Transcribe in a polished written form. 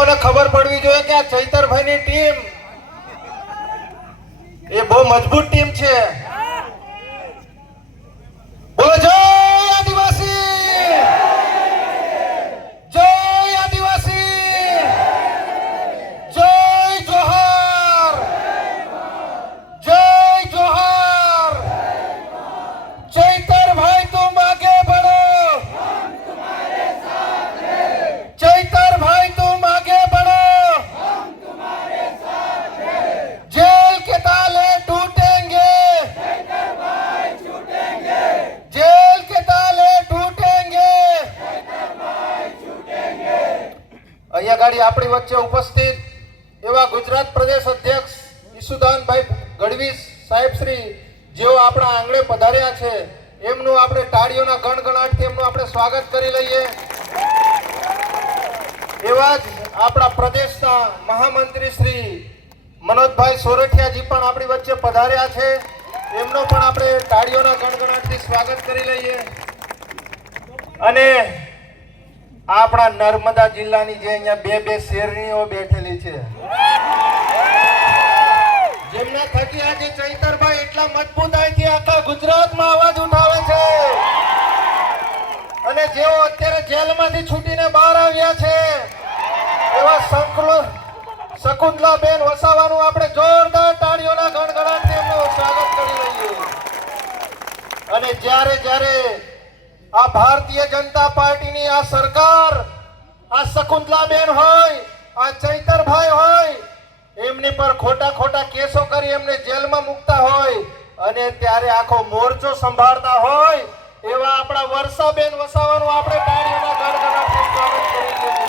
આગેવાનોને ખબર પડવી જોઈએ કે આ ચૈતરભાઈની ટીમ એ બહુ મજબૂત ટીમ છે. બોલો જય આદિવાસી, જય આદિવાસી, જય જોહાર, જય જોહાર. ચૈતરભાઈ तुम आगे बढ़ो, हम तुम्हारे साथ हैं. चैतरभाई तुम आगे बढ़ो, हम तुम्हारे साथ हैं. जेल के ताले टूटेंगे, चैतरभाई छूटेंगे. जेल के ताले टूटेंगे, चैतरभाई छूटेंगे. અહીંયા ગાડી આપણી વચ્ચે ઉપસ્થિત એવા ગુજરાત પ્રદેશ અધ્યક્ષ ઈસુદાનભાઈ ગઢવી સાહેબ શ્રી જેઓ આપણા આંગણે પધાર્યા છે, એમનું આપણે તાળીઓના ગણગણાટથી એમનું આપણે સ્વાગત કરી લઈએ. એવા જ આપણા પ્રદેશના મહામંત્રી શ્રી મનોજભાઈ સોરઠિયાજી પણ આપણી વચ્ચે પધાર્યા છે, એમનો પણ આપણે તાળીઓના ગણગણાટથી સ્વાગત કરી લઈએ. અને આપણા નર્મદા જિલ્લાની જે અહીંયા બે શેરણીઓ બેઠેલી છે, જેમના થકી આજે ચૈતરભાઈ એટલા મજબૂતાઈથી આખા ગુજરાતમાં અવાજ ઉઠાવે છે, અને જેઓ અત્યારે જેલમાંથી છૂટીને બહાર આવ્યા છે એવા શકુંતલાબેન વસાવાનું આપણે જોરદાર તાળીઓના ગણગણાટથી એમનું સ્વાગત કરી લઈએ. અને જ્યારે આ ભારતીય જનતા પાર્ટીની આ સરકાર, આ શકુંતલાબેન હોય, આ ચૈતરભાઈ હોય, એમની પર ખોટા કેસો કરી એમને જેલમાં મૂકતા હોય, અને ત્યારે આખો મોરચો સંભાળતા હોય એવા આપણા વર્ષાબેન વસાવાનું આપણે તાળીઓના ગણગણાટથી સ્વાગત કરીએ.